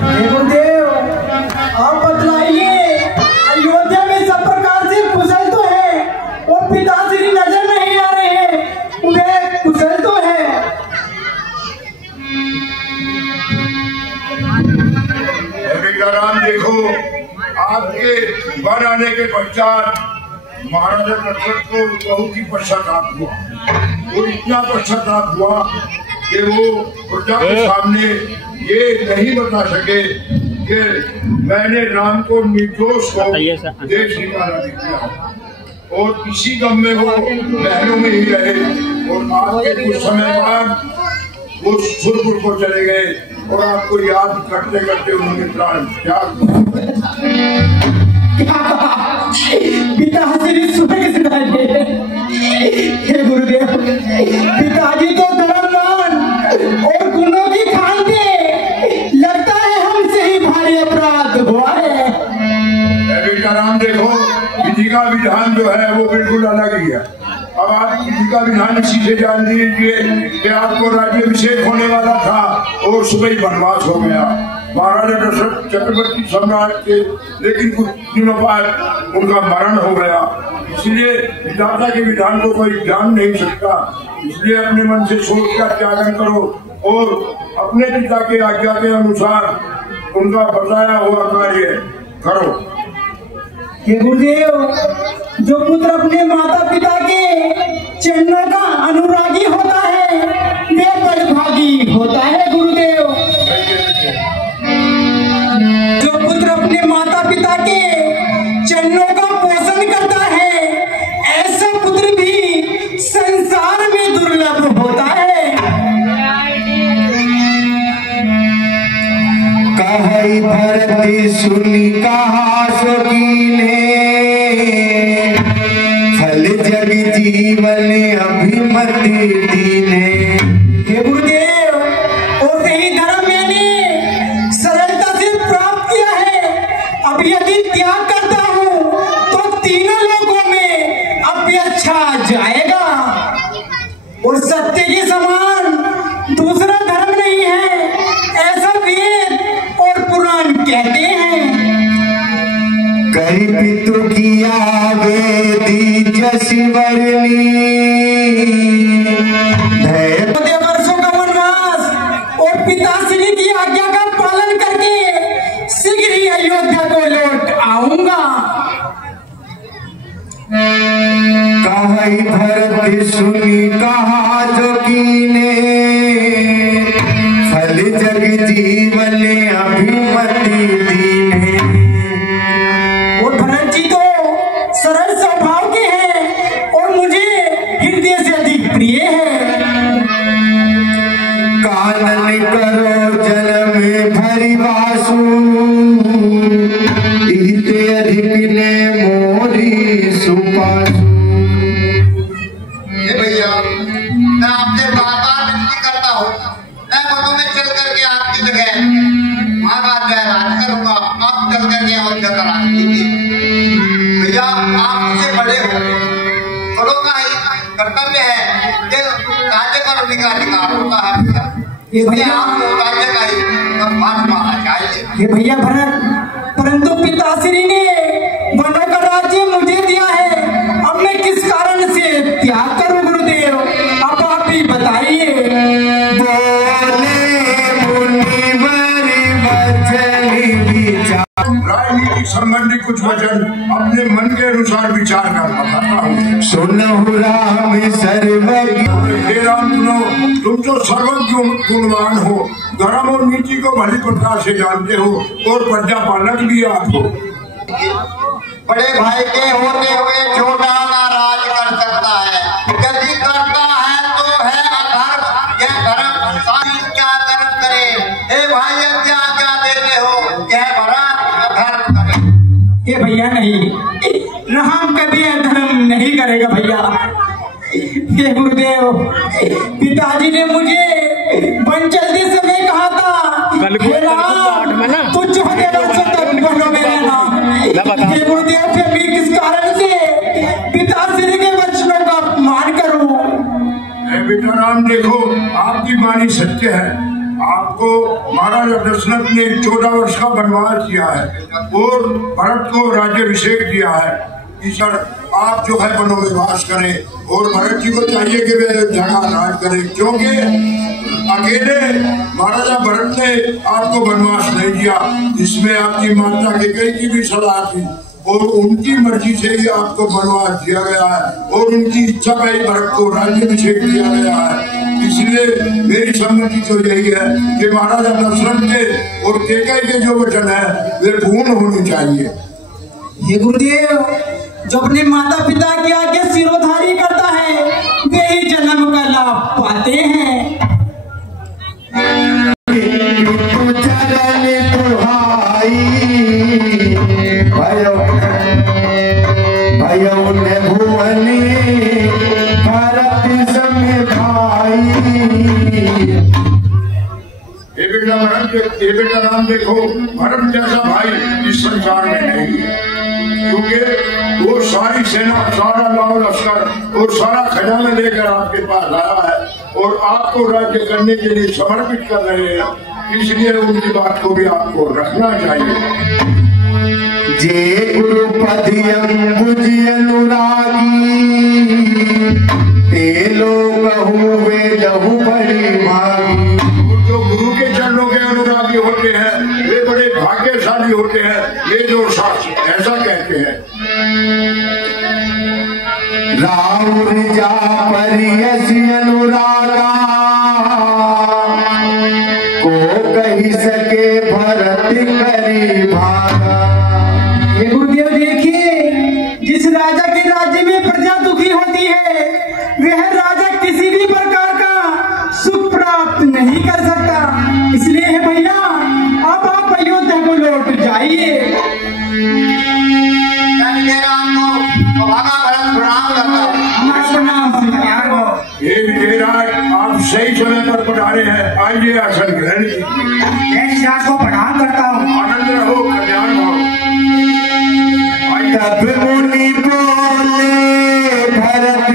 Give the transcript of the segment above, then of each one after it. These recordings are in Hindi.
गुरुदेव आप बतलाइए, अयोध्या में सब प्रकार से कुशल तो है और पिताश्री नजर नहीं आ रहे हैं, वे कुशल तो है। राम देखो, आपके वन आने के पश्चात महाराजा दशरथ को बहुत ही पश्चाताप हुआ। वो इतना पश्चाताप हुआ कि वो प्रजा के सामने ये नहीं बता सके कि मैंने राम को निर्दोष को देश निकाला दिया, और इसी गम में वो महलों में ही रहे। और आज के कुछ समय बाद वो सुरपुर को चले गए और आपको याद करते करते उन्होंने प्राण त्याग पिताश्री स्वर्ग से गए। हे गुरुदेव, पिताजी तो धर्मवान और गुणों की खान थे, लगता है हमसे ही भारी अपराध हुआ है। बेटा राम देखो, विधि का विधान जो है वो बिल्कुल अलग ही है। अब आप विधि का विधान इसी से जान लीजिए कि आपको राज्याभिषेक होने वाला था और सुबह ही वनवास हो गया। महाराजा दशरथ चक्रवर्ती सम्राट के, लेकिन कुछ दिनों बाद उनका मरण हो गया। इसलिए विधाता के विधान को कोई जान नहीं सकता। इसलिए अपने मन से सोच का त्यागन करो और अपने पिता के आज्ञा के अनुसार उनका बताया हुआ कार्य करो। हे गुरुदेव, जो पुत्र अपने माता पिता के चरणों का अनुरागी होता है वे बड़भागी होता है। गुरुदेव, जो पुत्र अपने माता पिता के चरणों का पोषण करता है, ऐसा पुत्र भी संसार में दुर्लभ होता है। कहि भरत सुनि कहा सकीने, फल जग जीवन अभिमति दीने। हे गुरुदेव, और यही धर्म मैंने सरलता से प्राप्त किया है। अब यदि त्याग करता हूँ तो तीनों लोगों में अपेक्षा जाएगा, और सत्य के समान दूसरा धर्म नहीं है, ऐसा वेद और पुराण कहते हैं। कहि पितु किया वेदी जसि वरनी, वर्षों का वनवास और पिताश्री की आज्ञा का पालन करके शीघ्र ही अयोध्या को लौट आऊंगा। कहि भरत सुनि कहा जो कीने, फल जग जीवन अभिमति दीने। और भरत जी तो सरल स्वभाव के हैं और मुझे हृदय से अधिक प्रिय है। कानन करो जन्म भरि वासु, इते अधिक ने मोरी सुपासु। भैया, मैं आपसे बार बार विनती करता हूँ, मैं वनों में चल करके आपकी जगह माँ का राज करूंगा, आप चल करके अयोध्या का राज कीजिए। भैया, आप मुझसे बड़े हो, बड़ों का ही कर्तव्य है कि राज्य पर उन्हीं का अधिकार होता है। भैया, आप राज्य का ही सम्मान पाना चाहिए। हे भैया भरत, परंतु पिताश्री ने वनों का राज्य मुझे दिया है, अब मैं किस कारण से त्याग करूं गुरुदेव, अब आप ही बताइए। राजनीति संबंधी कुछ वचन अपने मन के अनुसार विचार कर बताता हूँ। सुनहु राम सर्वज्ञ। हे राम, तुम तो सर्वज्ञ गुणवान हो, धर्म और नीति को भली प्रकार से जानते हो और प्रजा पालक भी आप हो। बड़े भाई के होते हुए छोटा ना राज कर सकता है, यदि करता है तो है अधर्म। यह धर्म सारी क्या धर्म करे। हे भाई, क्या क्या देते हो, यह भरा अधर्म करे। ये भैया नहीं, राम कभी धर्म नहीं करेगा भैया। हे गुरुदेव, पिताजी ने मुझे वन चलते समय कहा था, हे राम, तू 14 वर्षों तक वनों में रहना। हे गुरुदेव, फिर भी किस कारण से पिताश्री के वचनों का अपमान करूं? बेटा राम देखो, आपकी वाणी सत्य है। आप आपको महाराजा दशरथ ने 14 वर्ष का वनवास दिया है और भरत को राज्याभिषेक दिया है कि सर आप जो है वनों में वास करें, और भरत जी को चाहिए कि वे अयोध्या का राज करें, क्योंकि अकेले महाराजा भरत ने आपको वनवास नहीं दिया। इसमें आपकी माता कैकेयी की भी सलाह थी और उनकी मर्जी से ही आपको वनवास दिया गया है और उनकी इच्छा पर ही भरत को राज्याभिषेक दिया गया है। इसलिए मेरी सम्मति तो यही है कि महाराजा दशरथ के और कैकेयी के जो वचन है वे पूर्ण होने चाहिए। ये गुरुदेव, जो अपने माता पिता की आगे सिरोधारी करता है वे ही जन्म का लाभ पाते हैं। ये बेटा राम देखो, भरत जैसा भाई इस संसार में नहीं है, क्योंकि वो सारी सेना, सारा लाव लश्कर और सारा खजाना लेकर आपके पास आया है और आपको राज्य करने के लिए समर्पित कर रहे हैं। इसलिए उनकी बात को भी आपको रखना चाहिए। जे गुरुपति अंबुज अनुरागी, ते लोग हुए लहु बड़ी भागी। जो गुरु के चरणों के अनुरागी होते हैं वे बड़े भाग्यशाली होते हैं, ये जो शास्त्र ऐसा कहते हैं। राउर जा परियसि अनुरागा, को कही सके भरत करी भागा। ये गुरुदेव देखिए, जिस राजा के राज्य में प्रजा दुखी होती है वह राजा किसी भी प्रकार का सुख प्राप्त नहीं कर सकता। इसलिए है भैया, अब आप अयोध्या को लौट जाइए। आप सही समय पर पधारे हैं, आइए आसन ग्रहण कीजिए। को प्रणाम करता हूँ। आनंद रहो, कल्याण हो। तब मुनि बोले भरत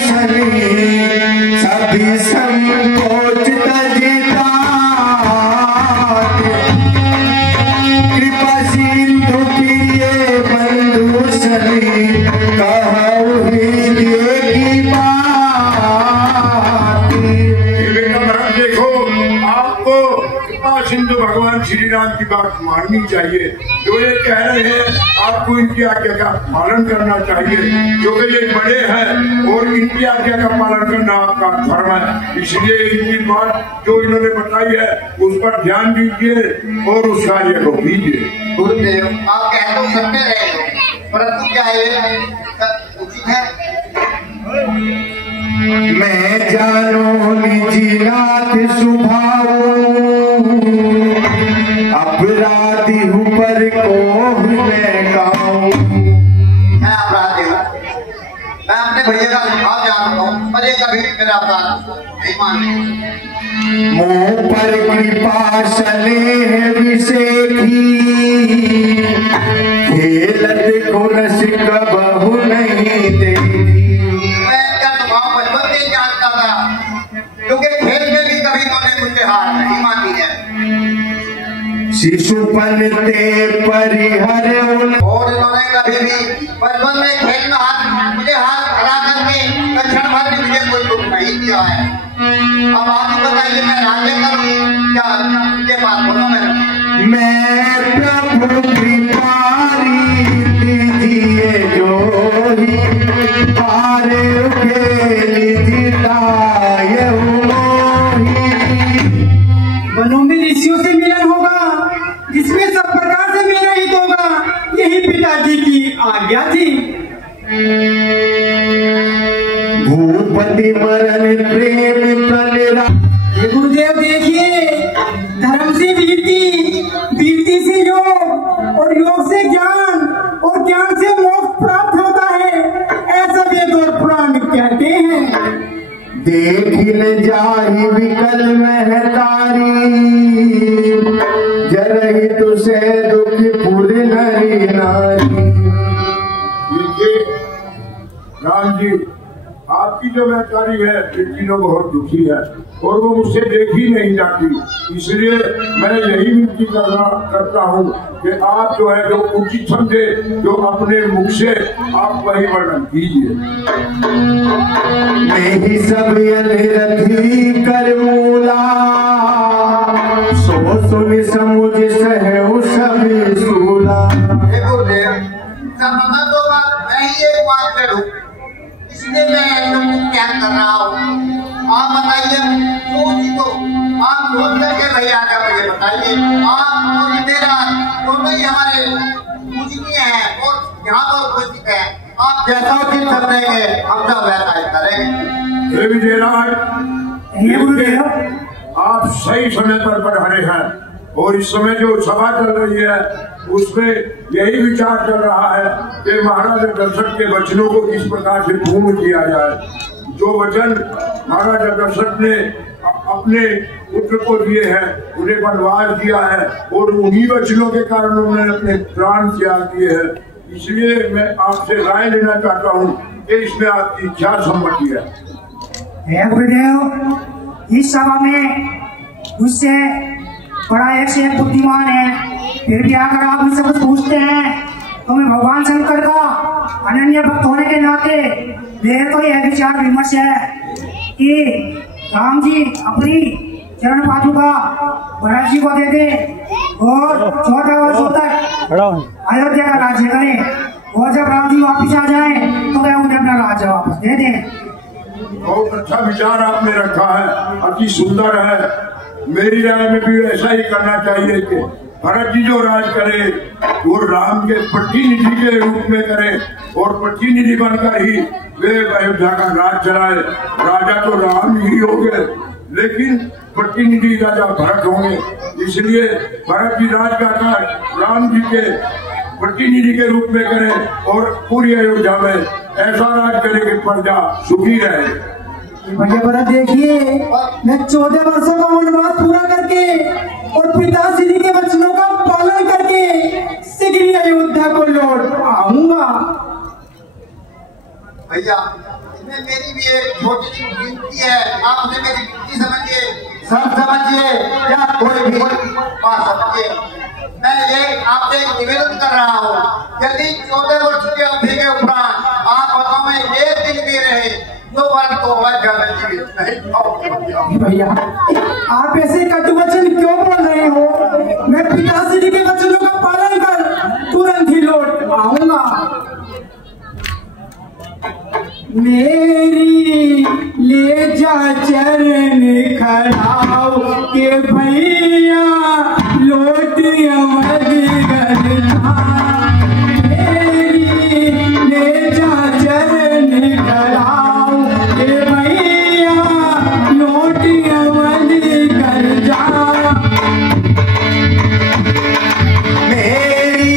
सनी, सभी संकोच तजिता, कृपा सिंधु प्रिय बंधु सनी, कहु हृदय की बात। बेटा भरत देखो, आपको कृपा सिंधु भगवान श्री राम की बात माननी चाहिए। जो ये कह रहे हैं आपको इनकी आज्ञा का पालन करना चाहिए, क्योंकि ये बड़े हैं और इनकी आज्ञा का पालन करना आपका धर्म है। इसलिए इनकी बात जो इन्होंने बताई है उस पर ध्यान दीजिए और उस कार्य को कीजिए। गुरुदेव, आप कह तो सकते रहे हो, परंतु क्या ये उचित है? मैं जानो निजिनाथ सुभाऊ, अपराधी हूँ पर को मैं गाऊं। मैं अपराधी हूँ, मैं अपने भैया का सुभाव जानता हूँ, पर ये कभी मेरा अपराध नहीं माने। मुँह पर कृपा स्नेह विषेखी, खेलत गुण सिक बहु नहीं देखी। क्योंकि खेल में भी कभी उन्होंने मुझे हार नहीं मानी है। शिशुपन ते परिहर उन, और इन्होंने कभी भी बचपन में खेल में मुझे हाथ हरा करके क्षण भर भी मुझे कोई दुख नहीं दिया है। अब आप ही बताइए, मैं राज्य करूँ क्या उनके पास बोलो? मैं प्रभु कृपारी दीजिए जो ही पारे उकेली जिताय। वनों में ऋषियों से मिलन होगा जिसमें सब प्रकार से मेरा हित होगा, यही पिताजी की आज्ञा थी। भूपति मरण प्रेम प्रणरा। ये गुरुदेव देखिए, धर्म से वीरती, वीरती से योग और योग से ज्ञान और ज्ञान से मोक्ष प्राप्त होता है, ऐसा वेद और पुराण कहते हैं। देखिल जाहि विकल महतारी, जरहि तुसे दुख पुर नरी नारी। देखिए राम जी, आप आपकी जो बेचारी है ये तीनों बहुत दुखी है और वो मुझसे देखी नहीं जाती, इसलिए मैं यही विनती करता हूँ कि आप जो है जो उचित समझे जो अपने मुख से आप वही वर्णन कीजिए। मैं ही सब रथी कर मूला, सो सुन समुझ सहु सब सूला। मैं ही एक बात करूं, इसलिए मैं तुमको क्या कर रहा हूँ। आप बताइए तो आप सोच करके भैया का मुझे बताइए। आप और मेरा दोनों ही हमारे पूजनीय है और यहाँ पर उपस्थित है। आप जैसा उचित समझेंगे हम सब वैसा ही करेंगे। विजयराज, आप सही समय पर पधारे हैं और इस समय जो सभा चल रही है उसमें यही विचार चल रहा है कि महाराज दशरथ के वचनों को किस प्रकार से पूर्ण किया जाए। जो वचन महाराज दशरथ ने अपने पुत्र को दिए हैं उन्हें वनवास दिया है और उन्हीं वचनों के कारण उन्होंने अपने प्राण त्याग दिए हैं। इसलिए मैं आपसे राय लेना चाहता हूँ कि इसमें आपकी क्या सम्मति है। गुरुदेव, इस सभा में मुझसे बड़ा एक से एक बुद्धिमान है, फिर भी अगर आप मुझसे कुछ पूछते हैं तो मैं भगवान शंकर का अनन्य भक्त होने के नाते मेरे को यह विचार विमर्श है कि राम जी अपनी चरण पादुका भरत जी को दे दे और 14 वर्षों तक अयोध्या का राज्य करें और जब राम जी वापिस आ जाए तो वह उन्हें अपना राज्य वापस दे दें। बहुत अच्छा विचार आपने रखा है, अति सुंदर है। मेरी राय में भी ऐसा ही करना चाहिए कि भरत जी जो राज करे वो राम के प्रतिनिधि के रूप में करे और प्रतिनिधि बनकर ही वे अयोध्या का राज चलाए। राजा तो राम ही होंगे लेकिन प्रतिनिधि राजा भरत होंगे, इसलिए भरत जी राज का कार्य राम जी के प्रतिनिधि के रूप में करें और पूरी अयोध्या में ऐसा राज करे कि प्रजा सुखी रहे। भैया भरत देखिए, मैं 14 वर्षों का वनवास पूरा करके और पिताश्री के वचनों का पालन करके शीघ्र अयोध्या को लौट आऊंगा। भैया इसमें मेरी भी एक छोटी सी विनती है, आप उसे मेरी विनती समझिए, सब समझिए या कोई भी बात समझिए। मैं ये आपसे निवेदन कर रहा हूँ, यदि 14 वर्ष की अवधि के उपरांत आप हाथों में एक दिन भी रहे तो भैया आप ऐसे कटु वचन क्यों बोल रहे हो? मैं पिताश्री के वचनों का पालन कर तुरंत ही लौट आऊंगा। मेरी ले जा चरण खड़ाओ के भैया लौट अवध घर जा। मेरी ले जा चरण खड़ाओ के भैया लौट अवध घर जा। मेरी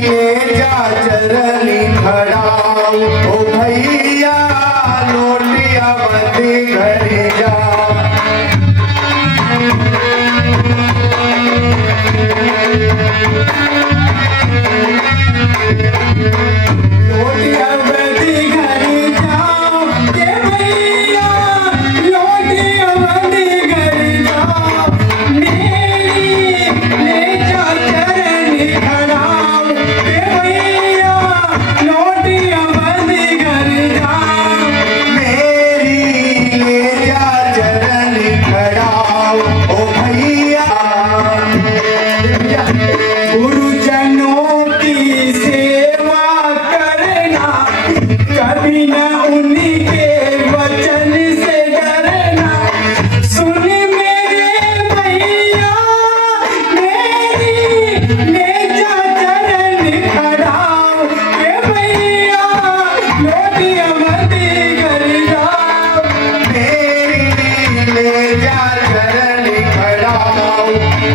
ले जा चरण खड़ाओ ओ भैया लौट अवध घर जा।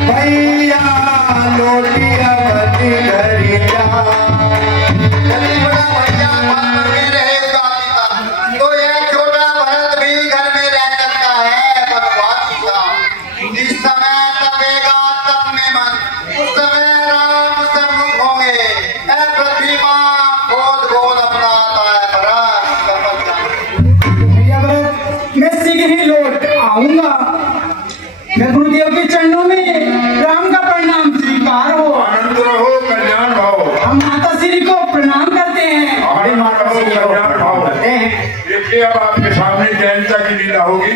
भैया जी को प्रणाम करते हैं। देखिए अब आपके सामने जयंता की लीला होगी।